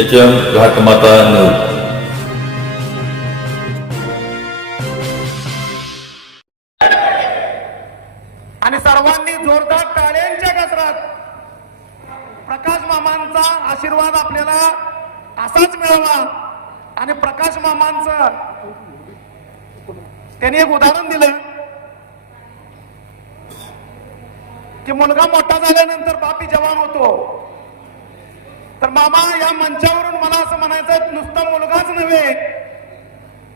H M घाटमाता news आणि सर्वांनी जोरदार टाळ्यांच्या गजरात प्रकाश मामांचा आशीर्वाद आपल्याला असाच मिळावा. आणि प्रकाश मामांचं त्यांनी एक उदाहरण दिलं. की मुलगा मोठा झाल्यानंतर बापी जवान होतो. तर मामा या मंचावरून मला असं म्हणायचं नुसता मुलगाच नव्हे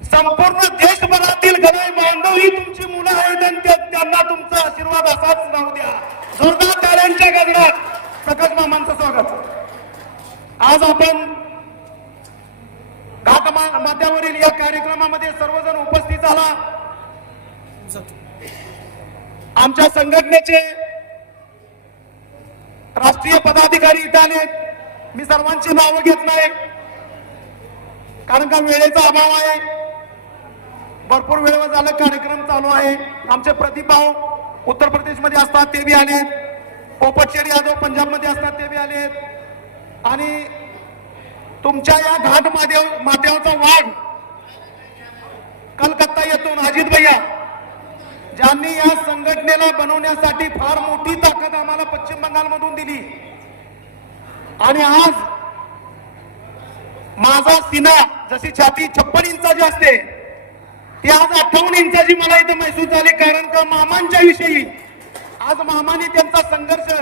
संपूर्ण देशभरातील गणाई बांधव ही तुमची मुलं आहेत आणि ते- त्यांना तुमचा आशीर्वाद असाच राहू द्या. जोरदार टाळ्यांच्या गजरात प्रकाश मामांचं स्वागत. आज आपण घाट मा- माथ्यावरील या कार्यक्रमामध्ये सर्वजण उपस्थित झाला. आमच्या संघटनेचे राष्ट्रीय पदाधिकारी इथे आले. मी सर्वांची नावं घेत नाही कारण का वेळेचा अभाव आहे. भरपूर वेळेवर झालं कार्यक्रम चालू आहे. आमचे प्रदीप भाऊ उत्तर प्रदेशमध्ये असतात ते बी आले. पोपटशेठ यादव पंजाबमध्ये असतात ते बी आले. आणि तुमच्या या घाट मादेव माध्यमाचा वाघ कलकत्ता येथून अजित भैया ज्यांनी या संघटनेला बनवण्यासाठी फार मोठी ताकद आम्हाला पश्चिम बंगालमधून दिली. आणि आज माझा सिना जशी छाती छप्पन इंचाची असते ती आज अठ्ठावन्न इंचाची मला इथे महसूस झाली. कारण का मामांच्या विषयी आज मामाने त्यांचा संघर्ष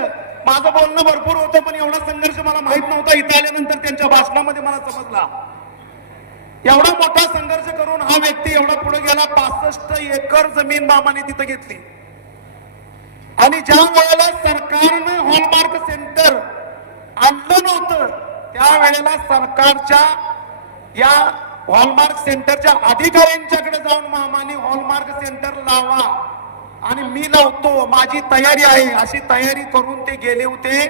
माझं बोलणं भरपूर होतं पण एवढा संघर्ष मला माहीत नव्हता. इथं आल्यानंतर त्यांच्या भाषणामध्ये मला समजला. एवढा मोठा संघर्ष करून हा व्यक्ती एवढा पुढे गेला पासष्ट एकर जमीन मामाने तिथं घेतली. आणि ज्या वेळेला सरकारनं हॉलमार्क सेंटर आणलं नव्हतं त्यावेळेला सरकारच्या या हॉलमार्क सेंटरच्या अधिकाऱ्यांच्याकडे जाऊन मामाने हॉलमार्क सेंटर लावा. आणि मी लावतो. माझी तयारी आहे. अशी तयारी करून ते गेले होते.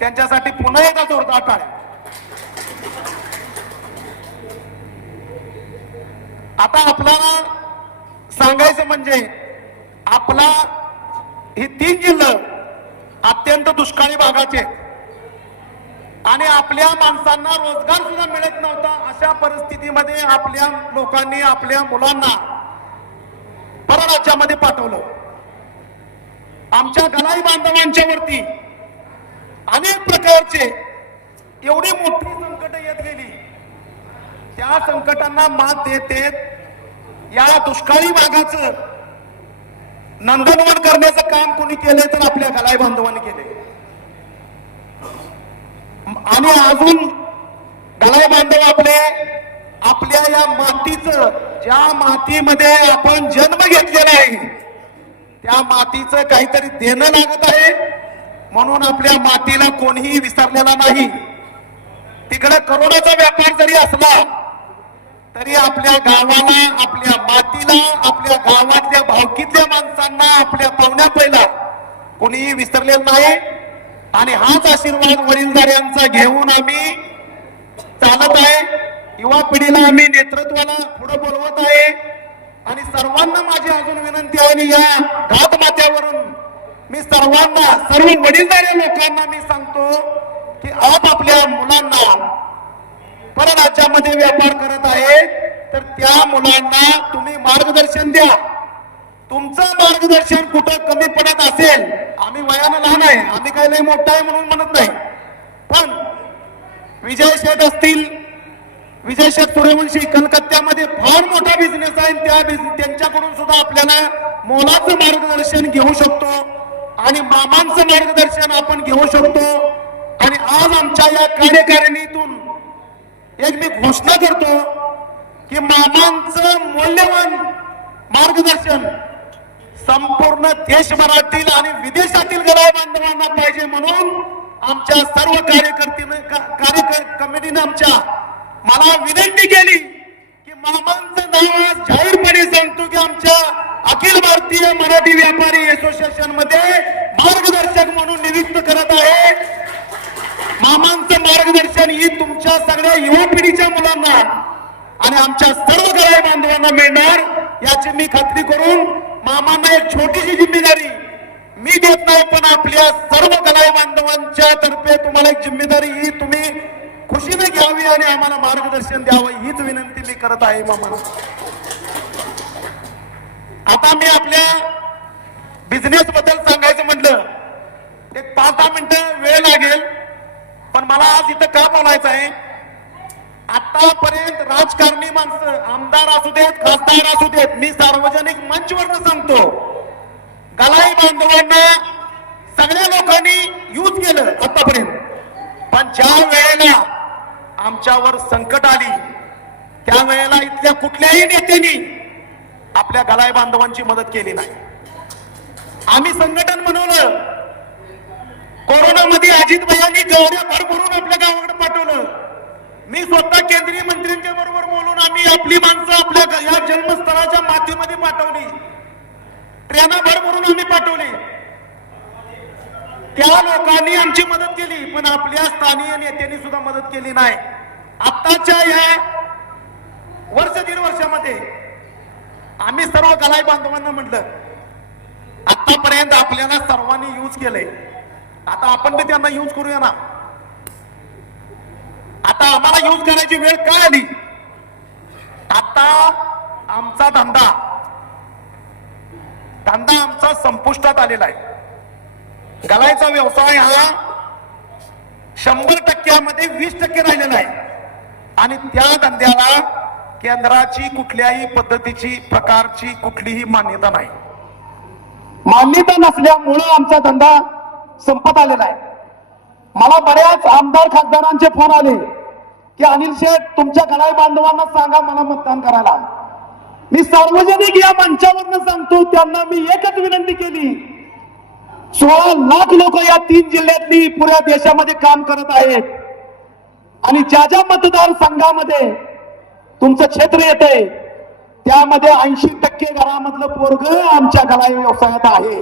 त्यांच्यासाठी पुन्हा एकदा जोरदार टाळ आता आपल्याला सांगायचं म्हणजे आपला हे तीन जिल्ह अत्यंत दुष्काळी भागाचे आहेत. आणि आपल्या माणसांना रोजगार सुद्धा मिळत नव्हता अशा परिस्थितीमध्ये आपल्या लोकांनी आपल्या मुलांना परराज्यामध्ये पाठवलं. आमच्या गलाई बांधवांच्या वरती अनेक प्रकारचे एवढी मोठी संकट येत गेली. त्या संकटांना मात देत या दुष्काळी भागाचं नंदनवन करण्याचं काम कोणी केलंय तर आपल्या गलाई बांधवांनी केलंय. आणि अजून गलाई बांधव आपले आपल्या या मातीचं ज्या मातीमध्ये आपण जन्म घेतलेला आहे त्या मातीचं काहीतरी देणं लागत आहे. म्हणून आपल्या मातीला कोणीही विसरलेला नाही. तिकडे करोडाचा व्यापार जरी असला तरी आपल्या गावाला आपल्या मातीला आपल्या गावातल्या भावकीतल्या माणसांना आपल्या पाहुण्या पहिला कोणीही विसरलेलं नाही. आणि हाच आशीर्वाद वडीलधाऱ्यांचा घेऊन आम्ही चालत आहे. युवा पिढीला आम्ही नेतृत्वाला पुढे बोलवत आहे. आणि सर्वांना माझी अजून विनंती आहे आणि या घात माथ्यावरून मी सर्वांना सर्व वडीलधाऱ्या लोकांना मी सांगतो की आप आपल्या मुलांना परराज्यामध्ये व्यापार करत आहे तर त्या मुलांना तुम्ही मार्गदर्शन द्या. तुमचं मार्गदर्शन कुठं कमी पडत असेल आम्ही वयानं लहान आहे आम्ही काही लय मोठा आहे म्हणून म्हणत नाही. पण विजय शेठ असतील विजय शेठ सूर्यवंशी कलकत्त्यामध्ये फार मोठा बिझनेस आहे त्या त्यांच्याकडून सुद्धा आपल्याला मोलाचं मार्गदर्शन घेऊ शकतो आणि मामांचं मार्गदर्शन आपण घेऊ शकतो. आणि आज आमच्या या कार्यकारिणीतून एक मी घोषणा करतो की मामांचं मौल्यवान मार्गदर्शन संपूर्ण देशभरातील आणि विदेशातील गलाव बांधवांना पाहिजे म्हणून आमच्या सर्व कार्यकर्तीने कार्य कमिटीने आमच्या मला विनंती केली की मामांचं नाव आज जाहीरपणे सांगतो की आमच्या अखिल भारतीय मराठी व्यापारी असोसिएशनमध्ये मार्गदर्शक म्हणून नियुक्त करत आहे. मामांचं मार्गदर्शन ही तुमच्या सगळ्या युवा पिढीच्या मुलांना आणि आमच्या सर्व गराय बांधवांना मिळणार याची मी खात्री करून मामांना एक छोटीशी जिम्मेदारी. मी देत नाही पण आपल्या सर्व कलाई बांधवांच्या तर्फे तुम्हाला एक जिम्मेदारी ही तुम्ही खुशीने घ्यावी आणि आम्हाला मार्गदर्शन द्यावं हीच विनंती मी करत आहे मामा आता मी आपल्या बिझनेस बद्दल सांगायचं म्हटलं एक पाच दहा मिनिटं वेळ लागेल पण मला आज इथं का बोलायचं आहे. आतापर्यंत राजकारणी माणसं आमदार असू देत खासदार असू देत मी सार्वजनिक मंचवरनं सांगतो गलाई बांधवांना सगळ्या लोकांनी यूज केलं आतापर्यंत पण ज्या वेळेला आमच्यावर संकट आली त्यावेळेला इथल्या कुठल्याही नेत्यांनी आपल्या गलाई बांधवांची मदत केली नाही. आम्ही संघटन बनवलं कोरोनामध्ये अजित भैयांनी गवऱ्या भरभरून आपल्या गावाकडे पाठवलं. मी स्वतः केंद्रीय मंत्र्यांच्या बरोबर बोलून आम्ही आपली माणसं आपल्या या जन्मस्थळाच्या मातीमध्ये पाठवली. ट्रेना भर भरून आम्ही पाठवली. त्या लोकांनी आमची मदत केली पण आपल्या स्थानीय नेत्यांनी सुद्धा मदत केली नाही. आत्ताच्या या वर्ष दीड वर्षामध्ये आम्ही सर्व गलाई बांधवांना म्हटलं आतापर्यंत आपल्याला सर्वांनी यूज केलंय. आता आपण बी त्यांना यूज करूया ना. आता आम्हाला यूज करायची वेळ काय आली आता आमचा धंदा धंदा आमचा संपुष्टात आलेला आहे. गलायचा व्यवसाय हा शंभर टक्क्यामध्ये वीस टक्के राहिलेला आहे. आणि त्या धंद्याला केंद्राची कुठल्याही पद्धतीची प्रकारची कुठलीही मान्यता नाही. मान्यता नसल्यामुळं आमचा धंदा संपत आलेला आहे. मला बऱ्याच आमदार खासदारांचे फोन आले की अनिल शेठ तुमच्या गलाई बांधवांना सांगा मला मतदान करायला. मी सार्वजनिक या मंचावरनं सांगतो त्यांना मी एकच विनंती केली. सोळा लाख लोक या तीन जिल्ह्यातली पुऱ्या देशामध्ये काम करत आहेत. आणि ज्या ज्या मतदारसंघामध्ये तुमचं क्षेत्र येते त्यामध्ये ऐंशी टक्के घरामधलं पोरग आमच्या गलाई व्यवसायात आहे.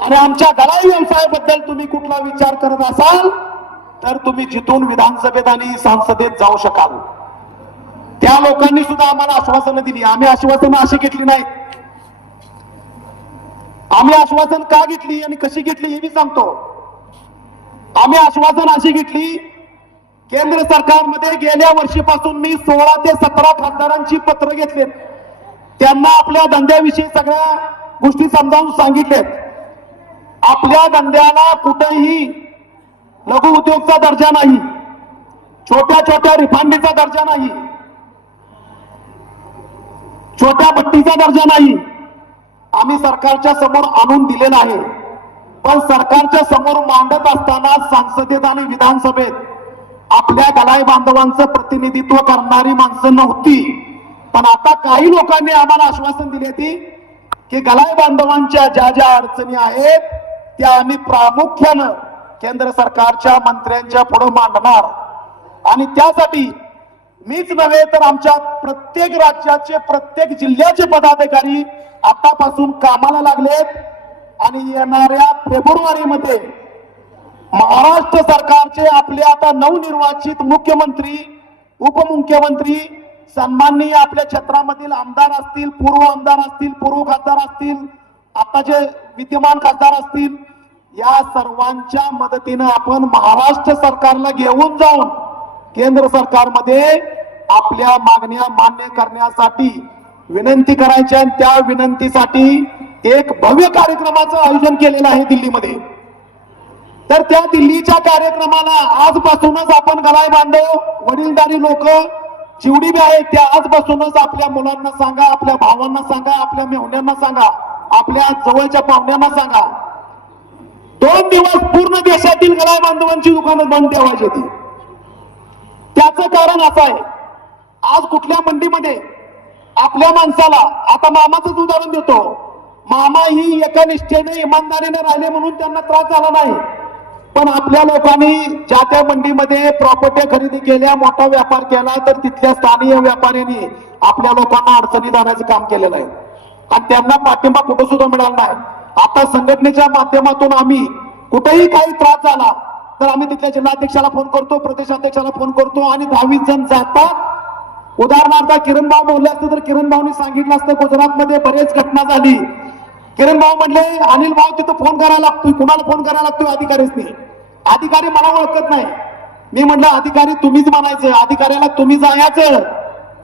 आणि आमच्या गलाई व्यवसायाबद्दल तुम्ही कुठला विचार करत असाल तर तुम्ही जिथून विधानसभेत आणि संसदेत जाऊ शकाल. त्या लोकांनी सुद्धा आम्हाला आश्वासनं दिली. आम्ही आश्वासनं अशी घेतली नाही आम्ही आश्वासन का घेतली आणि कशी घेतली हे मी सांगतो. आम्ही आश्वासन अशी घेतली केंद्र सरकारमध्ये गेल्या वर्षीपासून मी सोळा ते सतरा खासदारांची पत्र घेतलेत. त्यांना आपल्या धंद्याविषयी सगळ्या गोष्टी समजावून सांगितल्यात आपल्या धंद्याला कुठेही लघु उद्योगचा दर्जा नाही. छोट्या छोट्या रिफांडीचा दर्जा नाही. छोट्या भट्टीचा दर्जा नाही. आम्ही सरकारच्या समोर आणून दिलेला आहे. पण सरकारच्या समोर मांडत असताना संसदेत आणि विधानसभेत आपल्या गलाई बांधवांचं प्रतिनिधित्व करणारी माणसं नव्हती. पण आता काही लोकांनी आम्हाला आश्वासन दिले ती की गलाई बांधवांच्या ज्या ज्या अडचणी आहेत त्या आम्ही प्रामुख्यानं केंद्र सरकारच्या मंत्र्यांच्या पुढे मांडणार. आणि त्यासाठी मीच नव्हे तर आमच्या प्रत्येक राज्याचे प्रत्येक जिल्ह्याचे पदाधिकारी आतापासून कामाला लागलेत. आणि येणाऱ्या फेब्रुवारीमध्ये महाराष्ट्र सरकारचे आपले आता नवनिर्वाचित मुख्यमंत्री उपमुख्यमंत्री सन्माननीय आपल्या क्षेत्रामधील आमदार असतील पूर्व आमदार असतील पूर्व खासदार असतील आता जे विद्यमान खासदार असतील या सर्वांच्या मदतीनं आपण महाराष्ट्र सरकारला घेऊन जाऊन केंद्र सरकारमध्ये आपल्या मागण्या मान्य करण्यासाठी विनंती करायच्या आणि त्या विनंतीसाठी एक भव्य कार्यक्रमाचं आयोजन केलेलं आहे दिल्लीमध्ये. तर त्या दिल्लीच्या कार्यक्रमाला आजपासूनच आपण गलाय बांधव वडीलधारी लोक चिवडी बी आहेत त्या आजपासूनच आपल्या मुलांना सांगा आपल्या भावांना सांगा आपल्या मेहण्यांना सांगा. आपल्या जवळच्या पाहुण्यांना सांगा. दोन दिवस पूर्ण देशातील गलाय बांधवांची दुकानं बंद ठेवायची होती. त्याचं कारण असं आहे आज कुठल्या मंडीमध्ये आपल्या माणसाला आता मामाचंच उदाहरण देतो. मामा ही एका निष्ठेने इमानदारीने राहिले म्हणून त्यांना त्रास झाला नाही. पण आपल्या लोकांनी ज्या त्या मंडीमध्ये प्रॉपर्टी खरेदी केल्या मोठा व्यापार केला तर तिथल्या स्थानीय व्यापाऱ्यांनी आपल्या लोकांना अडचणीत जाण्याचं काम केलेलं आहे. आणि त्यांना पाठिंबा कुठं सुद्धा मिळाला नाही. आता संघटनेच्या माध्यमातून आम्ही कुठेही काही त्रास झाला तर आम्ही तिथल्या जिल्हाध्यक्षाला फोन करतो प्रदेशाध्यक्षाला फोन करतो आणि दहावीस जण जातात. उदाहरणार्थ किरणभाऊ बोलले असते तर किरणभाऊनी सांगितलं असतं गुजरातमध्ये बरेच घटना झाली. किरणभाऊ म्हणले अनिल भाऊ तिथं फोन करायला लागतोय. कुणाला फोन करायला लागतोय? अधिकारीसनी. अधिकारी मला ओळखत नाही. मी म्हटलं अधिकारी तुम्हीच म्हणायचं. अधिकाऱ्याला तुम्ही जायचं.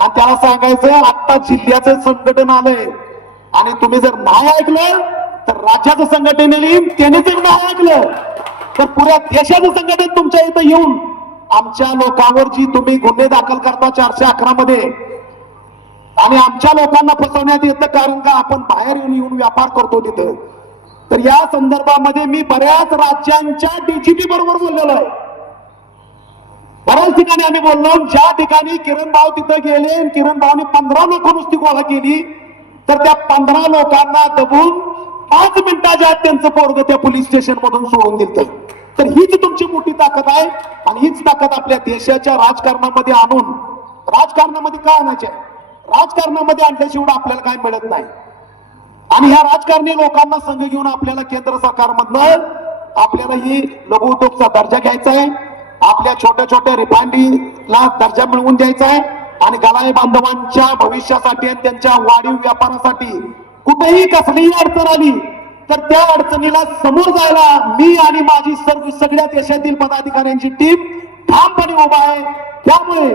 आणि त्याला सांगायचं आता जिल्ह्याचं संघटन आलंय आणि तुम्ही जर नाही ऐकलं तर राज्याचं संघटन येईल त्याने जर नाही ऐकलं. तर पुऱ्या देशाचं संघटन तुमच्या इथं येऊन आमच्या लोकांवर जी तुम्ही गुन्हे दाखल करता चारशे अकरा मध्ये आणि आमच्या लोकांना फसवण्यात येतं कारण का आपण बाहेर येऊन येऊन व्यापार करतो तिथं. तर या संदर्भामध्ये मी बऱ्याच राज्यांच्या डीजीपी बरोबर बोललेलो आहे. बऱ्याच ठिकाणी आम्ही बोललो ज्या ठिकाणी किरण भाऊ तिथं गेले किरण भाऊने पंधरा लोक नुसती गोळा केली तर त्या पंधरा लोकांना दबून पाच मिनिटाच्या आत त्यांचं पोरग त्या पोलीस स्टेशन मधून सोडून दिलं तर हीच तुमची मोठी ताकद आहे आणि हीच ताकद आपल्या देशाच्या राजकारणामध्ये आणून राजकारणामध्ये काय आणायचे राजकारणामध्ये आणल्याशिवाय आपल्याला काय मिळत नाही. आणि ह्या राजकारणी लोकांना संघ घेऊन आपल्याला केंद्र सरकारमधनं आपल्याला ही लघु उद्योगचा दर्जा घ्यायचा आहे. आपल्या छोट्या छोट्या रिफायनरीला दर्जा मिळवून द्यायचा आहे. आणि गलाई बांधवांच्या भविष्यासाठी आणि त्यांच्या वाढीव व्यापारासाठी कुठेही कसलीही अडचण आली तर त्या अडचणीला समोर जायला मी आणि माझी सर्व सगळ्या देशातील पदाधिकाऱ्यांची टीम ठामपणे उभा आहे. त्यामुळे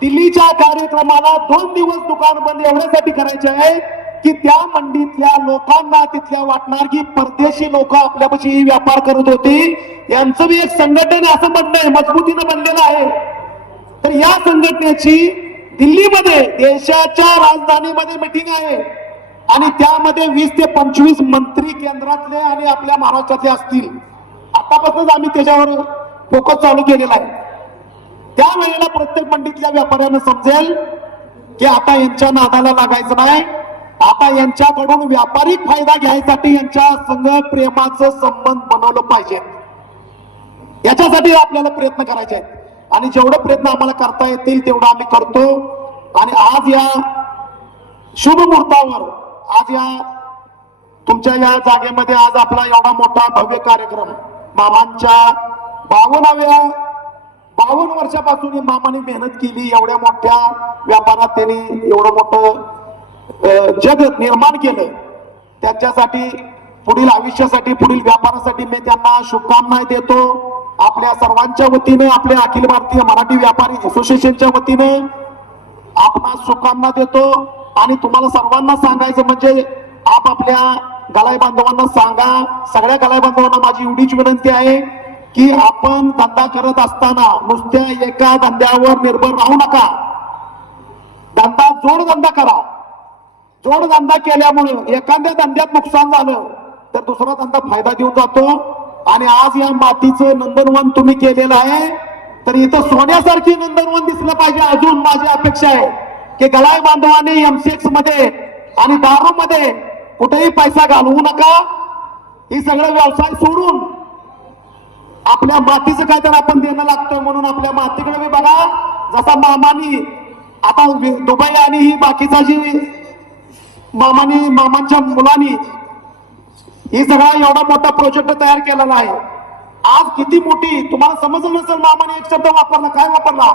दिल्लीच्या कार्यक्रमाला दोन दिवस दुकान बंद एवढ्यासाठी करायचे आहे की त्या मंडीतल्या लोकांना तिथल्या वाटणार की परदेशी लोक आपल्यापाशी व्यापार करत होती. यांचं बी एक संघटन असं म्हणणं आहे मजबूतीनं बनलेलं आहे. तर या संघटनेची दिल्लीमध्ये देशाच्या राजधानीमध्ये मिटिंग आहे. आणि त्यामध्ये वीस ते पंचवीस मंत्री केंद्रातले आणि आपल्या महाराष्ट्रातले असतील. आतापासूनच आम्ही त्याच्यावर फोकस चालू केलेला आहे. त्यावेळेला प्रत्येक मंडीतल्या व्यापाऱ्यानं समजेल की आता यांच्या नादाला लागायचं नाही. आता यांच्याकडून व्यापारिक फायदा घ्यायसाठी यांच्या संघ प्रेमाचं संबंध बनवलं पाहिजे. याच्यासाठी आपल्याला प्रयत्न करायचे आहेत. आणि जेवढे प्रयत्न आम्हाला करता येतील तेवढं आम्ही करतो. आणि आज या शुभ मुहूर्तावर आज या तुमच्या या जागेमध्ये आज आपला एवढा मोठा भव्य कार्यक्रम मामांच्या बावनाव्या बावन्न वर्षापासून मामाने मेहनत केली एवढ्या मोठ्या व्यापारात त्यांनी एवढं मोठं जग निर्माण केलं. त्यांच्यासाठी पुढील आयुष्यासाठी पुढील व्यापारासाठी मी त्यांना शुभकामना देतो. आपल्या सर्वांच्या वतीने आपल्या अखिल भारतीय मराठी व्यापारी असोसिएशनच्या वतीने आपणास शुभकामना देतो. आणि तुम्हाला सर्वांना सांगायचं म्हणजे आप आपल्या गलाय बांधवांना सांगा. सगळ्या गलाय बांधवांना माझी एवढीच विनंती आहे की आपण धंदा करत असताना नुसत्या एका धंद्यावर निर्भर राहू नका. धंदा जोडधंदा करा. जोडधंदा केल्यामुळे एखाद्या धंद्यात नुकसान झालं तर दुसरा धंदा फायदा देऊन जातो. आणि आज या मातीचं नंदनवन तुम्ही केलेलं आहे. तर इथं सोन्यासारखी नंदनवन दिसलं पाहिजे अजून माझी अपेक्षा आहे. की गलाय बांधवाने एमसीएक्समध्ये आणि दारू मध्ये कुठेही पैसा घालवू नका. ही सगळं व्यवसाय सोडून आपल्या मातीचं काय तर आपण देणं लागतोय म्हणून आपल्या मातीकडे बी बघा. जसा मामानी आता दुबई आणि ही बाकीचा जी मामानी मामांच्या मुलांनी ही सगळा एवढा मोठा प्रोजेक्ट तयार केलेला आहे. आज किती मोठी तुम्हाला समजलं नसेल मामाने एक शब्द वापरला काय वापरला?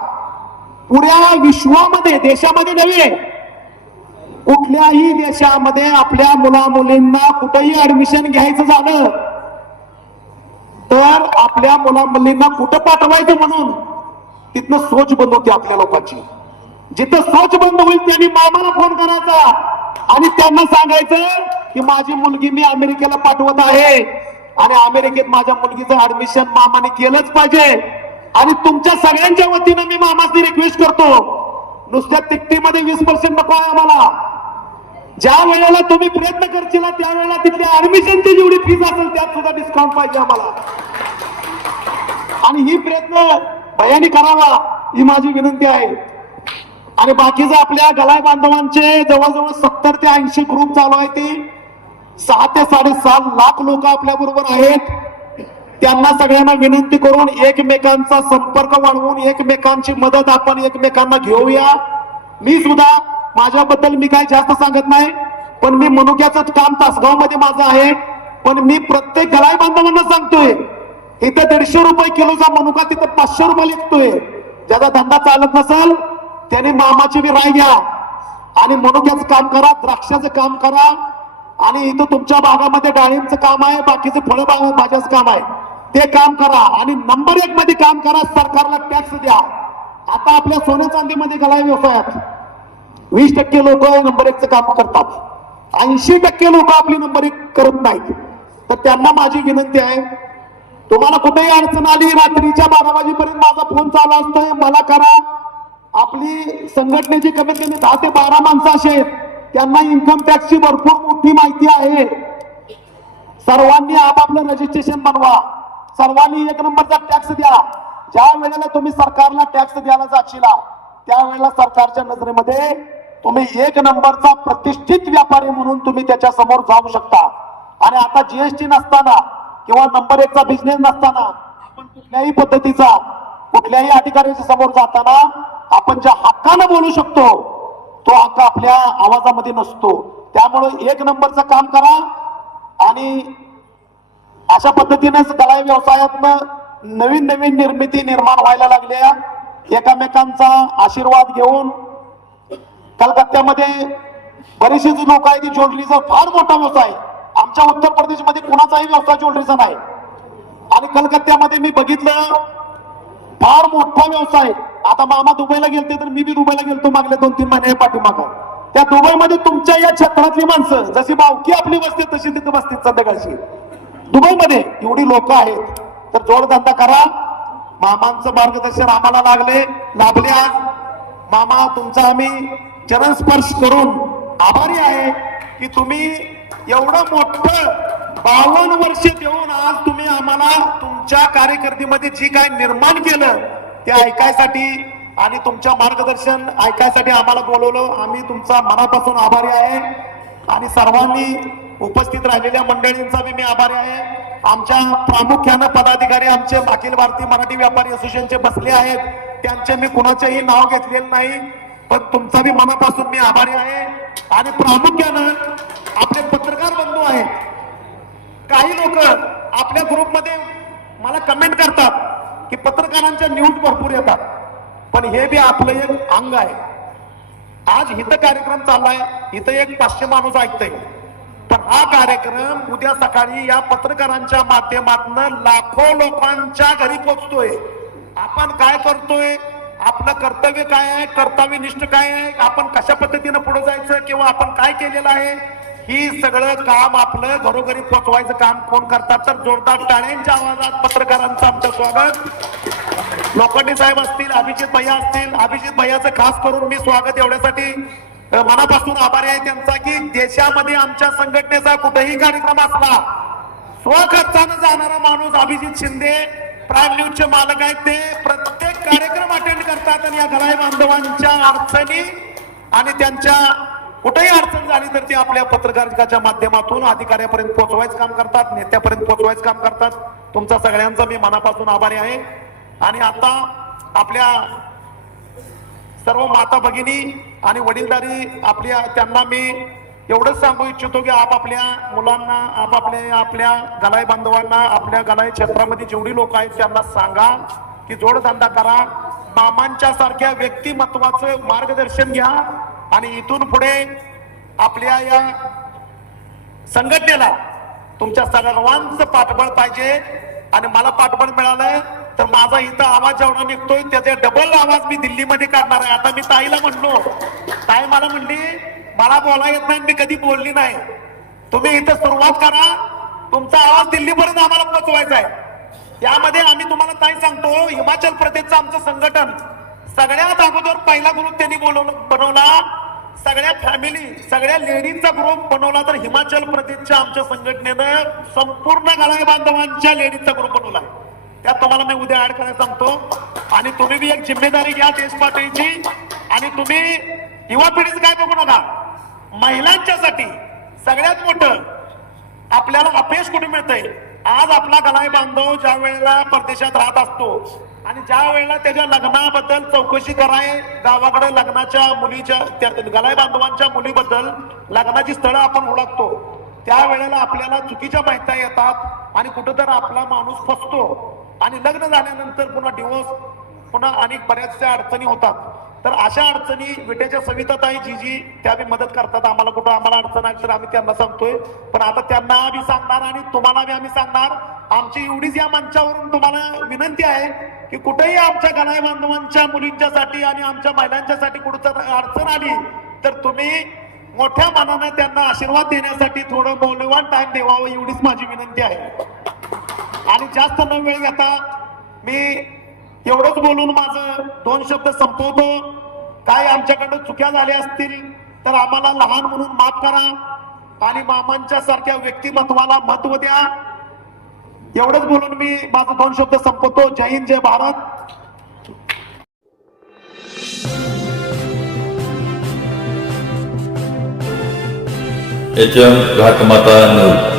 पुऱ्या विश्वामध्ये देशामध्ये नव्हे. कुठल्याही देशामध्ये आपल्या मुला मुलींना कुठेही ऍडमिशन घ्यायचं झालं तर आपल्या मुला मुलींना कुठं पाठवायचं म्हणून? तिथनं सोच बंद होती आपल्या लोकांची. जिथं सोच बंद होईल त्यांनी मामाला फोन करायचा आणि त्यांना सांगायचं की माझी मुलगी मी अमेरिकेला पाठवत आहे. आणि अमेरिकेत माझ्या मुलगीचं ऍडमिशन मामाने केलंच पाहिजे. आणि तुमच्या सगळ्यांच्या वतीनं मी मामाची रिक्वेस्ट करतो. नुसत्या तिकटीमध्ये वीस पर्सेंट नको आहे आम्हाला. ज्या वेळेला तुम्ही प्रयत्न करशील त्यावेळेला तिथल्या ऍडमिशनची जेवढी फीज असेल त्यात सुद्धा डिस्काउंट पाहिजे आम्हाला. आणि ही प्रयत्न भयाने करावा ही माझी विनंती आहे. आणि बाकीचे आपल्या गलाय बांधवांचे जवळजवळ सत्तर ते ऐंशी ग्रुप चालू आहे ते. सहा ते साडेसात लाख लोक आपल्या बरोबर आहेत. त्यांना सगळ्यांना विनंती करून एकमेकांचा संपर्क वाढवून एकमेकांची मदत आपण एकमेकांना घेऊया. मी सुद्धा माझ्याबद्दल मी काय जास्त सांगत नाही पण मी मनुक्याचं काम तासगावमध्ये माझं आहे. पण मी प्रत्येक गलाय बांधवांना सांगतोय इथं दीडशे रुपये किलोचा मनुका तिथं पाचशे रुपये विकतोय. ज्याचा धंदा चालत नसेल त्याने मामाची बी राय घ्या. आणि मनुक्याचं काम करा द्राक्षाचं काम करा. आणि इथं तुमच्या भागामध्ये डाळींचं काम आहे बाकीचं फळबाग माझ्याच काम आहे. ते काम करा आणि नंबर एक मध्ये काम करा सरकारला टॅक्स द्या. आता आपल्या सोन्या चांदीमध्ये गेलाय व्यवसायात. वीस टक्के लोक नंबर एकचं काम करतात. ऐंशी टक्के लोक आपली नंबर एक करत नाहीत. तर त्यांना माझी विनंती आहे तुम्हाला कुठेही अडचण आली रात्रीच्या बारा वाजेपर्यंत माझा फोन चालू असतोय. मला करा. आपली संघटनेची कमीत कमी दहा ते बारा माणसं असे आहेत. त्यांना इन्कम टॅक्सची भरपूर मोठी माहिती आहे. सर्वांनी आपापलं रजिस्ट्रेशन बनवा. सर्वांनी एक नंबरचा टॅक्स द्या. ज्या वेळेला तुम्ही सरकारला टॅक्स द्यायला जाशीला त्यावेळेला सरकारच्या नजरेमध्ये तुम्ही एक नंबरचा प्रतिष्ठित व्यापारी म्हणून तुम्ही त्याच्यासमोर जाऊ शकता. आणि आता जीएसटी नसताना किंवा नंबर एकचा बिझनेस नसताना आपण कुठल्याही पद्धतीचा कुठल्याही अधिकाऱ्याच्या समोर जाताना आपण ज्या हक्कानं बोलू शकतो तो हक्क आपल्या आवाजामध्ये नसतो. त्यामुळे एक नंबरचं काम करा आणि अशा पद्धतीनेच कला व्यवसायातनं नवीन नवीन निर्मिती निर्माण व्हायला लागल्या एकामेकांचा आशीर्वाद घेऊन कलकत्त्यामध्ये बरेचसे जे लोक आहेत ज्वेलरीचा फार मोठा व्यवसाय आमच्या उत्तर प्रदेशमध्ये कुणाचाही व्यवसाय ज्वेलरीचा नाही. आणि कलकत्त्यामध्ये मी बघितलं फार मोठा व्यवसाय आता मामा दुबईला गेलते तर मी बी दुबईला गेलतो मागल्या दोन तीन महिने पाठीमाग. त्या दुबईमध्ये तुमच्या या क्षेत्रातली माणसं जशी बावकी आपली बसते तशी तिथं बसते संध्याकाळची. दुबईमध्ये एवढी लोक आहेत. तर जोडधंदा करा. मामांचं मार्गदर्शन आम्हाला लागले लाभले आज. मामा तुमचा आम्ही चरणस्पर्श करून आभारी आहे की तुम्ही एवढं मोठं बावन्न वर्ष देऊन आज तुम्ही आम्हाला तुमच्या कार्यकर्तीमध्ये जी काय निर्माण केलं ते ऐकायसाठी आणि तुमच्या मार्गदर्शन ऐकायसाठी आम्हाला बोलवलं. आम्ही तुमचा मनापासून आभारी आहे. आणि सर्वांनी उपस्थित राहिलेल्या मंडळींचा बी मी आभारी आहे. आमच्या प्रामुख्यानं पदाधिकारी आमचे अखिल भारतीय मराठी व्यापारी असोसिएशनचे बसले आहेत. त्यांचे मी कुणाचेही नाव घेतलेलं नाही पण तुमचा बी मनापासून मी आभारी आहे. आणि प्रामुख्यानं आपले पत्रकार बंधू आहेत. काही लोक आपल्या ग्रुपमध्ये मला कमेंट करतात. की पत्रकारांच्या न्यूज भरपूर येतात. पण हे बी आपलं एक अंग आहे. आज हित कार्यक्रम चाललाय इथं एक पाचशे माणूस ऐकतंय. पण हा कार्यक्रम उद्या सकाळी या पत्रकारांच्या माध्यमातून लाखो लोकांच्या घरी पोचतोय. आपण काय करतोय? आपलं कर्तव्य काय आहे? कर्तव्यनिष्ठ काय आहे? आपण कशा पद्धतीनं पुढे जायचं? किंवा आपण काय केलेलं आहे? ही सगळं काम आपलं घरोघरी पोचवायचं काम कोण करतात तर जोरदार टाळ्यांच्या आवाजात पत्रकारांचं आमचं स्वागत. लोखंडे साहेब असतील अभिजित भैया असतील अभिजित भैयाचं खास करून मी स्वागत एवढ्यासाठी मनापासून आभारी आहे त्यांचा की देशामध्ये आमच्या संघटनेचा कुठेही कार्यक्रम असला स्वखर्चानं जाणारा माणूस अभिजित शिंदे प्राईम न्यूजचे मालक आहेत ते प्रत्येक कार्यक्रम अटेंड करतात आणि या घराई बांधवांच्या अडचणी आणि त्यांच्या कुठेही अडचण झाली तर ते आपल्या पत्रकारिकाच्या माध्यमातून अधिकाऱ्यापर्यंत पोहोचवायचं काम करतात नेत्यापर्यंत पोहोचवायचं काम करतात. तुमचा सगळ्यांचा मी मनापासून आभारी आहे. आणि आता आपल्या सर्व माता भगिनी आणि वडीलधारी आपल्या त्यांना मी एवढंच सांगू इच्छितो की आपापल्या मुलांना आपापल्या आपल्या गलाय बांधवांना आपल्या गलाय क्षेत्रामध्ये जेवढी लोक आहेत त्यांना सांगा की जोडधंदा करा. मामांच्या सारख्या व्यक्तिमत्वाचं मार्गदर्शन घ्या. आणि इथून पुढे आपल्या या संघटनेला तुमच्या सर्वांचं पाठबळ पाहिजे. आणि मला पाठबळ मिळालंय तर माझा इथं आवाज जेवढा निघतोय त्याचे डबल आवाज मी दिल्लीमध्ये काढणार आहे. आता मी ताईला म्हणलो. ताई मला म्हणली मला बोला येत नाही मी कधी बोलली नाही. तुम्ही इथं सुरुवात करा. तुमचा आवाज दिल्लीपर्यंत आम्हाला पोहोचवायचा आहे. यामध्ये आम्ही तुम्हाला ताई सांगतो हिमाचल प्रदेशचं आमचं संघटन सगळ्यात अगोदर पहिला ग्रुप त्यांनी बोलवलं बनवला. सगळ्या फॅमिली सगळ्या लेडीजचा ग्रुप बनवला तर हिमाचल प्रदेशच्या आमच्या संघटनेनं संपूर्ण गळाई बांधवांच्या लेडीजचा ग्रुप बनवला. त्यात तुम्हाला मी उद्या ऍड करायला सांगतो. आणि तुम्ही बी एक जिम्मेदारी घ्या देशपातळीची आणि तुम्ही युवा पिढीचं काय बघू नका. महिलांच्यासाठी सगळ्यात मोठं आपल्याला अपयश कुठे मिळतंय? आज आपला गलाय बांधव ज्या वेळेला परदेशात राहत असतो आणि ज्या वेळेला त्याच्या लग्नाबद्दल चौकशी कराय गावाकडे लग्नाच्या मुलीच्या त्या गलाय बांधवांच्या मुलीबद्दल लग्नाची स्थळं आपण ओळखतो. त्या वेळेला आपल्याला चुकीच्या माहिती येतात आणि कुठंतर आपला माणूस फसतो. आणि लग्न झाल्यानंतर पुन्हा डिवोर्स पुन्हा अनेक बऱ्याचशा अडचणी होतात. तर अशा अडचणी विट्याच्या सविताताई जी जी त्या बी मदत करतात. आम्हाला कुठं आम्हाला अडचण आली तर आम्ही त्यांना सांगतोय. पण आता त्यांना आम्ही सांगणार आणि तुम्हाला बी आम्ही सांगणार. आमची एवढीच या मंचावरून तुम्हाला विनंती आहे की कुठेही आमच्या गणाय बांधवांच्या मुलींच्यासाठी आणि आमच्या महिलांच्यासाठी कुठं अडचण आली तर तुम्ही मोठ्या मनाने त्यांना आशीर्वाद देण्यासाठी थोडं मौल्यवान टाइम देवावं एवढीच माझी विनंती आहे. आणि जास्त न वेळ घेता मी एवढंच बोलून माझं दोन शब्द संपवतो. काय आमच्याकडं चुक्या झाल्या असतील तर आम्हाला लहान म्हणून माफ करा. आणि मामांच्या सारख्या व्यक्तिमत्वाला महत्त्व द्या. एवढंच बोलून मी माझं दोन शब्द संपवतो. जय हिंद जय भारत. एच एम घाटमाता नऊ.